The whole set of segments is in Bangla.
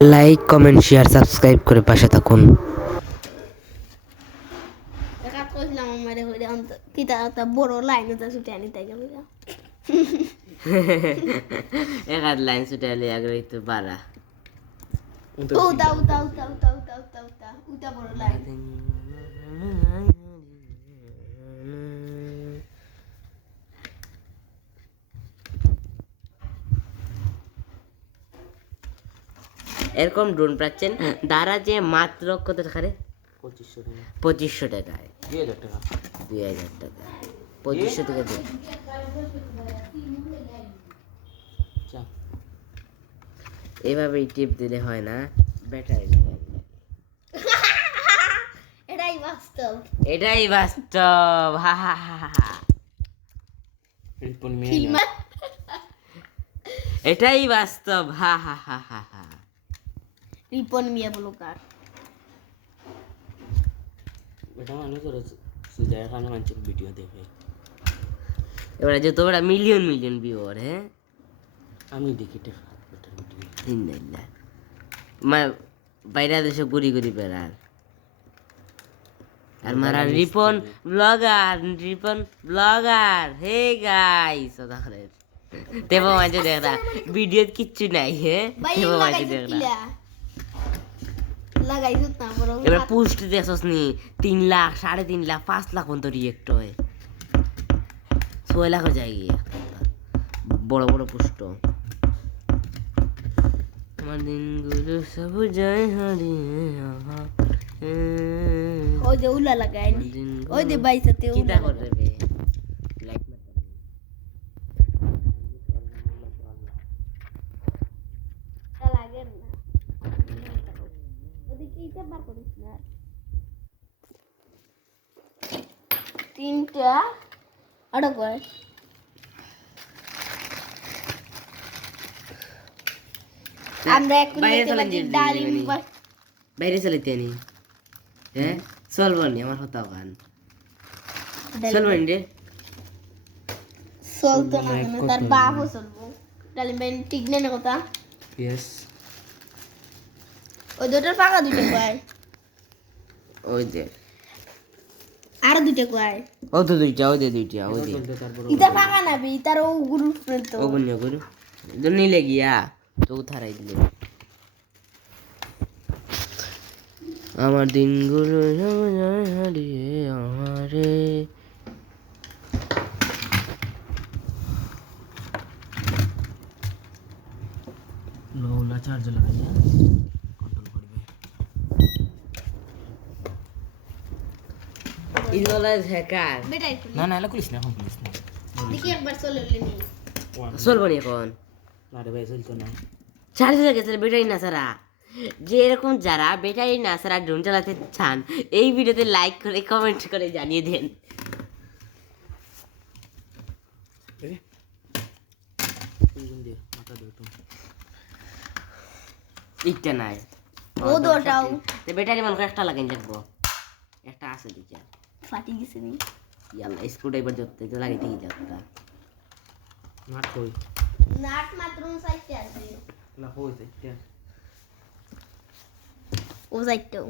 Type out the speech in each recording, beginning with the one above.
লাইক কমেন্ট শেয়ার সাবস্ক্রাইব করে পাশে থাকুন। কাজ করছিলাম আমার হইলে কিতা একটা বড় লাইন তো ছুটে আনি তাই গেল এক হাত লাইন ছুটে এলে আগে তো বাড়া উতা উতা উতা উতা উতা উতা উতা উতা বড় লাইন এরকম ড্রোন পাচ্ছেন তারা যে মাত্র কত টাকা রে 2500 টাকায় 2000 টাকা 2500 টাকা দিয়ে এভাবে টিপ দিলে হয় না ব্যাটারি এটাই বাস্তব এটাই বাস্তব হা হা হা হা এটাই বাস্তব হা হা হা হা হা রিপন মিয়া ব্লগার এটা মানে করে সুজা এখানে মানুষের ভিডিও দেখে এবারে যে তোমরা মিলিয়ন মিলিয়ন ভিউয়ার হ্যাঁ আমি দেখি এটা ভিডিও ইন্নাল্লাহ মা বাইরে দেশে ঘুরি ঘুরি বেড়ার আর মারা রিপন ব্লগার হে গাইস ওদারের তেবো মাঝে দেখা ভিডিও কিচ্ছু নাই হে তেবো মাঝে দেখা লাগাইছো না বড় এবার পোস্ট দেখছস নি 3 লাখ 3.5 লাখ 5 লাখ পর্যন্ত রিয়েক্ট হয় 6 লাখ যায় গিয়ে বড় বড় পোস্ট আমার দিনগুলো সব যায় হারিয়ে ওই যে উলা লাগাই ওই যে বাইসাতে কিটা করে রে লাইক লাগে না ওদিকে এটা বার করিস না তিনটা আড়া কয় আমরা এখন ডালিম বাইরে চলিতে নি হ্যাঁ চলবো নি আমার হতা গান চলবো নি রে চলতো না তার বাপও চলবো ডালিম বাইন ঠিক নেই না কথা ইয়েস ওই দুটোর পাকা দুটো কয় ওই যে আর দুটো কয় ও তো দুইটা ওই যে দুইটা ওই যে ইতা পাকা না বে ইতার ও গুরু তো ও গুনিয়া গুরু তো নিলে গিয়া তো থারাই দিলে আমার দিনগুলো হারিয়ে আমারে লোলা চার্জ লাগাইয়া কন্ট্রোল করবে ইনলা হ্যাকার বেটাই না না এলা করিস না এখন করিস না দেখি একবার চলে নি চলবো নি এখন আরে ভাই চলতো না চার্জ হয়ে গেছে ব্যাটারি না ছাড়া যে এরকম যারা ব্যাটারি না ছাড়া ড্রোন চালাতে চান এই ভিডিওতে লাইক করে কমেন্ট করে জানিয়ে দেন ইচ্ছা নাই ও দুটাও ব্যাটারি মনে করে একটা লাগাই যাবো একটা আছে দিকে ফাটি গেছে নি ইয়াল্লা স্ক্রু ড্রাইভার ধরতে তো লাগাইতে গিয়ে যাবো না কই নাট মাত্র সাইতে আছে না কই এটা ও সাইটো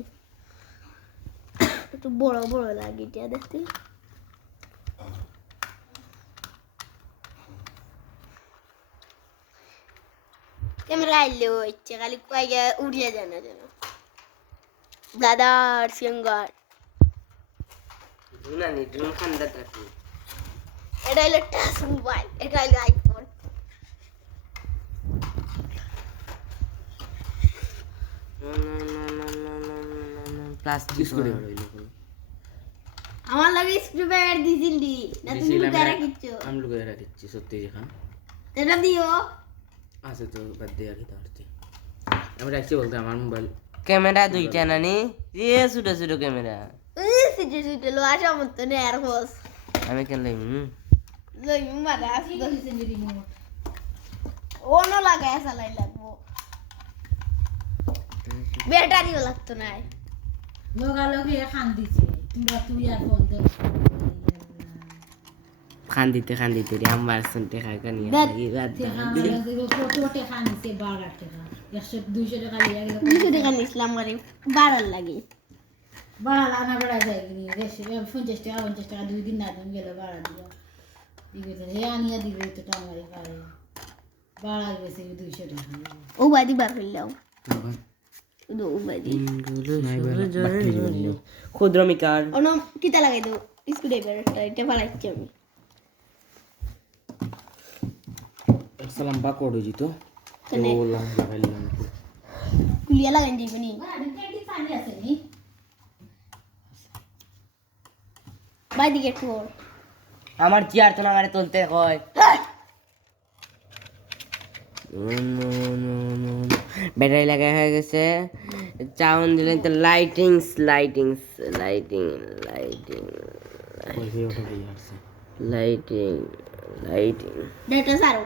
একটু বড় বড় লাগে এটা দেখতে ক্যামেরা আইলে হচ্ছে খালি কয়েক উড়িয়ে যায় না যেন ব্রাদার সিঙ্গার না নি ড্রোন খান্দা থাকি এটা হলো টাচ মোবাইল এটা হলো আইফোন প্লাস্টিক করে আমার লাগে স্ক্রুড্রাইভার দিছিলি না তুমি লুকায় রাখিছো আমি লুকায় রাখছি সত্যি দেখা এটা দিও আছে তো বাদ দিয়ে রাখি তাহলে আমি রাখছি বলতে আমার মোবাইল ক্যামেরা দুইটা নানি এ ছোট ছোট ক্যামেরা সিটে সিটে লো আসা মত নে আর হোস আমি কেন লই লই মারা আসতো ও ন লাগায় চালাই লাগবো ব্যাটারিও লাগতো না লোগালোগি খান দিছে তোমরা তুই আর বন্ধ খান দিতে রে আমার শুনতে খাই কানি দেখ। দুইশো টাকা লিয়া গেল 200 টাকা নিছিলাম মানে বাড়ার লাগে বাড়া লানা বেড়া যায় কিনি 50 টাকা 2 দিন না দিন গেলে বাড়া দিয়া দিবে তো হে আনিয়া দিবে তো টাঙ্গারি পারে বাড়া গেছে 200 টাকা ও বাদি বার হইলাম ও বাদি ক্ষুদ্রমিকার অন কিতা লাগাই দাও স্ক্রুড্রাইভার এটা ফালাইছি আমি সালাম বা কোড হইতো কেনে? ও লাগাইলাম কুলিয়া লাগাই দিবি নি বাড়ি কেডি পানি আছে নি বাদি গেট ফোর আমার চেয়ার তো না আমারে তুলতে হয় ব্যাটারি লাগা হয়ে গেছে চাউন দিলেন তো লাইটিং ওই ভিডিওটা ভাই আসছে লাইটিং ডেটা সারো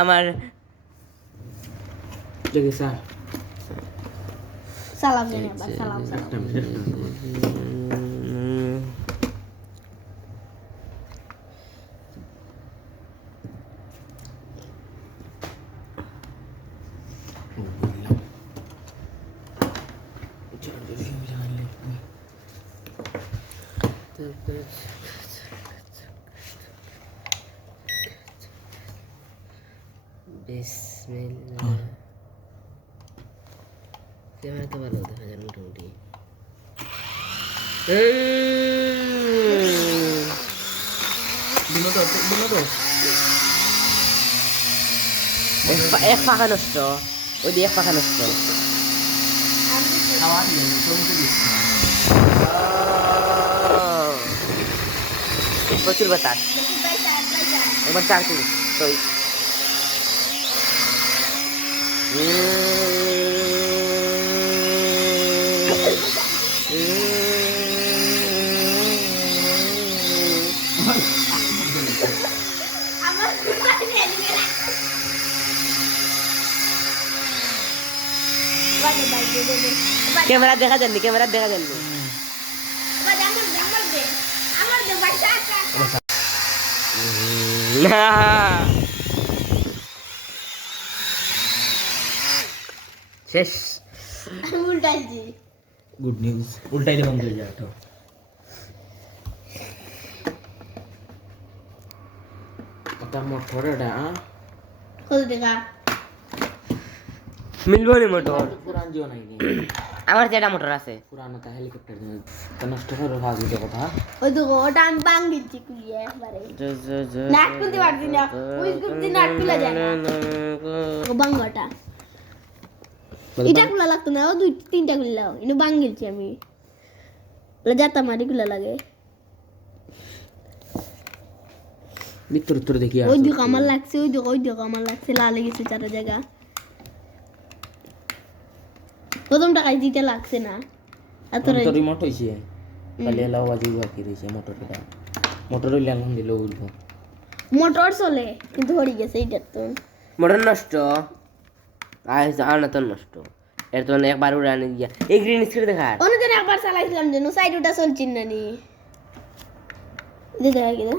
আমার দেখে স্যার সালাম দেন সালাম একটা মিনিট বিসমিল্লাহ ক্যামেরা তো ভালো দেখা যায় মোটামুটি এক পাখা নষ্ট ওই দিয়ে এক পাখা নষ্ট প্রচুর বাতাস এবার চার কিলো তো ক্যামেরা দেখা যায়নি শেষ উল্টাইছি গুড নিউজ উল্টাইলে বন্ধ হয়ে যায় তো এটা মোটর এটা কত টাকা মিলবো নি মোটর পুরান জিও নাই আমার যেটা মোটর আছে পুরানো তা হেলিকপ্টার তা নষ্ট করে ভাজি দেবো কথা ওই তো ওটা আমি বাং দিচ্ছি কুলিয়া একবারে নাট খুলতে পারছি না ওই কুলতে নাট খুলা যায় না ও বাঙ্গাটা এটা খোলা লাগতো না ও 2-3টা খুললাম ইনো বাং গেলছি আমি যাতা মারি খুলা লাগে ভিতর ভিতর দেখি ওই দিক আমার লাগছে ওই দিক আমার লাগছে লাল গেছে চার জায়গা প্রথম টাকায় দিতে লাগছে না এত তো রিমোট হইছে খালি লাও বাজি বাকি রইছে মোটরটা মোটর হইলে আনন্দ দিলো উঠবো মোটর চলে কিন্তু হরি গেছে এইটা তো মোটর নষ্ট আর তো নষ্ট এর তো একবার উড়ানে দিয়া এই গ্রিন স্ক্রিন দেখা অন্যদিন একবার চালাইছিলাম যেন সাইড ওটা চলছিল না নি দেখা গেল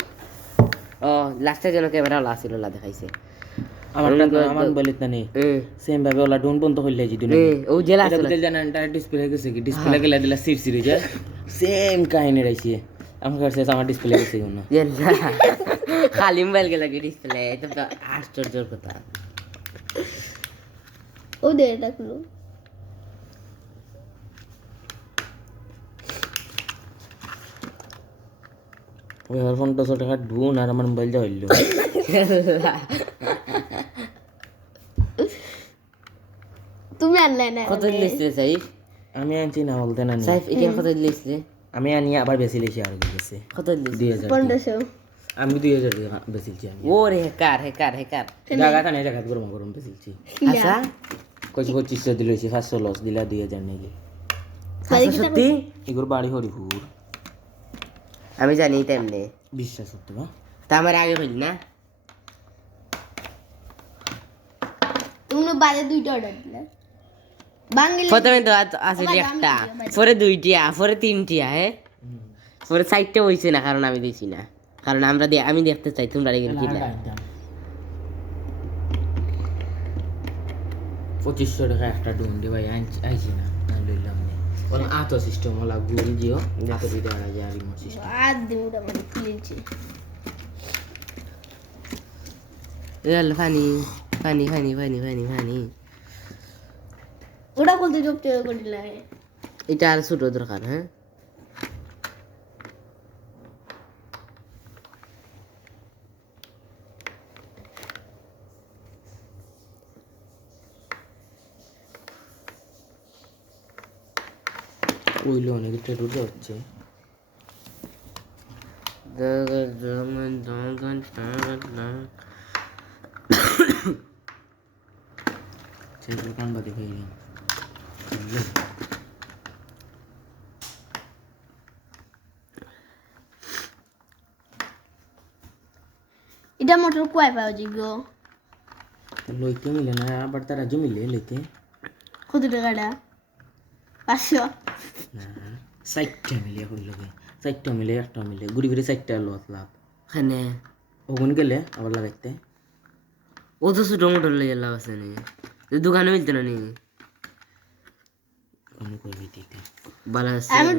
ও লাস্টে যেন ক্যামেরা লাসিল লা দেখাইছে আমারটা তো আমার বলিত না নেই সেম ভাবে ওলা ডোন বন্ধ হইলে যদি না ও জেলা এটা বদল জানা এটা ডিসপ্লে গেছে কি ডিসপ্লে গেলে দিলা সিট সিরি যায় সেম কাহিনী রাইছে আমার কাছে আমার ডিসপ্লে গেছে না খালি মোবাইল গেল কি ডিসপ্লে এটা তো আশ্চর্যের কথা ও দে এটা খুলো ওই আর ফোনটা ছোট টাকা ঢুন আর আমার মোবাইল যা হইলো তুমি আনলে না কত লিখছে সাইফ আমি আনছি না বলতে না সাইফ এটা কত লিখছে আমি আনি আবার বেশি লেছি আর গেছে কত লিখছে 2000 1500 আমি 2000 টাকা বেশিলছি আমি ওরে হেকার জায়গা কানে জায়গা গরম গরম বেশিলছি আচ্ছা কইছি 2500 দিলছি 500 লস দিলা 2000 নাকি সত্যি এগুর বাড়ি হরিপুর আমি জানি তেমনি বিশ্বাস করতে বা তা আমার আগে হইল না তুমি বাজে দুইটা অর্ডার দিলে বাঙালি প্রথমে তো আসলে বাবা, আমি একটা দিও, বাবা। পরে দুইটিয়া পরে তিনটিয়া হ্যাঁ পরে সাইডটা হইছে না কারণ আমি দিছি না কারণ আমি দেখতে চাই তোমরা রেগে কি লাগে 2500 টাকা একটা ডুন দে ভাই আইছি না লইলাম না কোন আতো সিস্টেম হলা গুলি দিও যাতে দিতে পারা যায় রিমোট সিস্টেম আজ দিউটা মানে কিনছি funny funny funny funny funny funny ওটা বলতে জবতে করিলা এটা আর ছোট দরকার হ্যাঁ ওইলো অনেক টেটু হচ্ছে সেগুলো কানবা দেখে এটা মোটর কুয়াই পাওয়া যায় গো লইতে মিলে না আবার তারা জমিলে লইতে কত টাকাটা 500 না 60টা মিলে হইল গে 60টা মিলে একটা মিলে ঘুরি ঘুরি 60টা লস লাভ খানে ওগুন গেলে আবার লাগাইতে ও তো ছোট মোটর লইয়া লাভ আছে নি দোকানে মিলতে না নি কোন করবি দিতে ভালো আছে আমি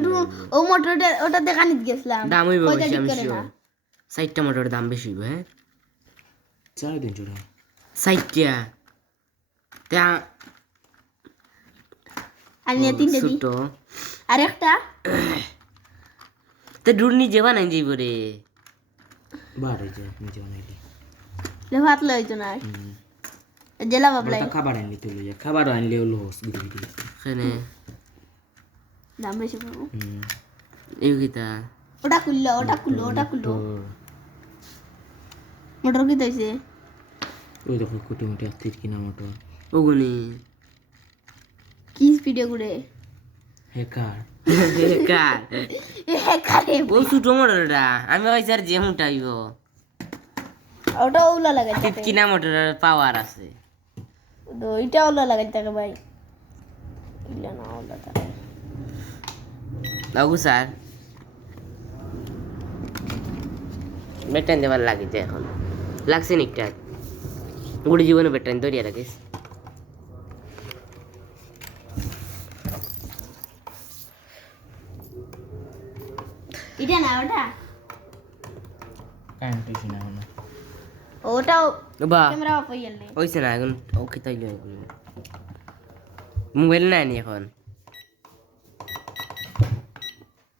ও মোটরটা ওটা দেখানিত গেছিলাম দাম হইব ওইটা বেশি ঠিক আমি করে না। 60টা মোটরের দাম বেশি হইব হ্যাঁ 3.5 টাকা 60টা তা আর নিয়ে তিনটে দিই ছোট আর একটা তো ডুর নিজে বানাই যাইব রে বাড়ে যে নিজে বানাইলি লে ভাত লইতো না জেলা বাবলাই ওটা খাবার আনলি তুই লইয়া খাবার আনলে লস ঘুরি ঘুরি খানে দাম বেশি পড়বো এই গীতা ওটা খুললো মোটর কি তৈছে ওই দেখো কুটি মুটি আত্মীয় কিনা মতো ওগুনি কি স্পিডে ঘুরে হেকার কার কারে ও ছোট মোটরটা আমি ওই স্যার যে মুটাইব ওটা ওলা লাগাই থাকে কিনা মোটরের পাওয়ার আছে তো এটা ওলা লাগাই থাকে ভাই ইলা না ওলা থাকে লাগু স্যার বেটান দেবার লাগিতে এখন লাগছে নিকটা গুড়ি জীবনে বেটান ধরিয়া রাখিস এটা না ওটা কারেন্ট না না ওটাও বা ক্যামেরা অফ হয়ে গেলে ওইছে না এখন ওকে তাইলে মোবাইল নাই নি এখন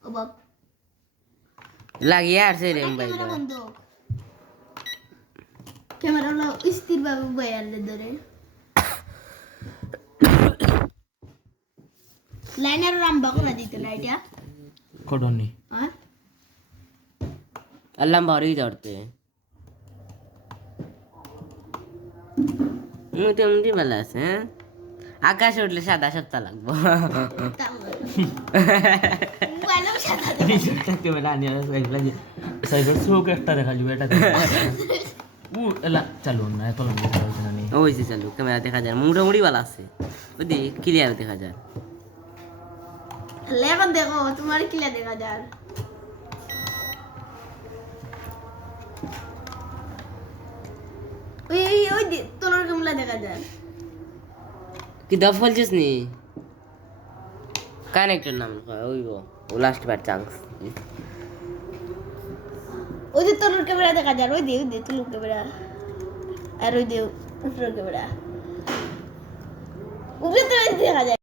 ও বাপ লাগিয়ে আসছে রে মোবাইল ক্যামেরা বন্ধ ক্যামেরা হলো স্থির ভাবে বয়ালে ধরে লাইনার রাম্বা করে দিতে না এটা কডনি হ্যাঁ আল্লাহ বাড়ি ধরতে মোটামুটি ভালো আছে হ্যাঁ আকাশে উঠলে সাদা সপ্তাহ লাগবো মোবাইলেও সাদা ক্যামেরা আনিয়া সাইবার স্ট্রোক একটা দেখা যাবে এটা ও এলা চালু না এত লম্বা চলছে না নি ওই যে চালু ক্যামেরা দেখা যায় মোটামুটি ভালো আছে ওই দি ক্লিয়ার দেখা যায় লেভেন দেখো তোমার কিলা দেখা যায় ওই ওই ওই তোর কেমলা দেখা যায় কি দফ ফলছিস নি কানেক্টর নাম ওই ও লাস্ট বার চান্স ওই যে তোর ক্যামেরা দেখা যায় ওই দে তোর ক্যামেরা আর ওই দে উপর ক্যামেরা উপরে তো দেখা যায়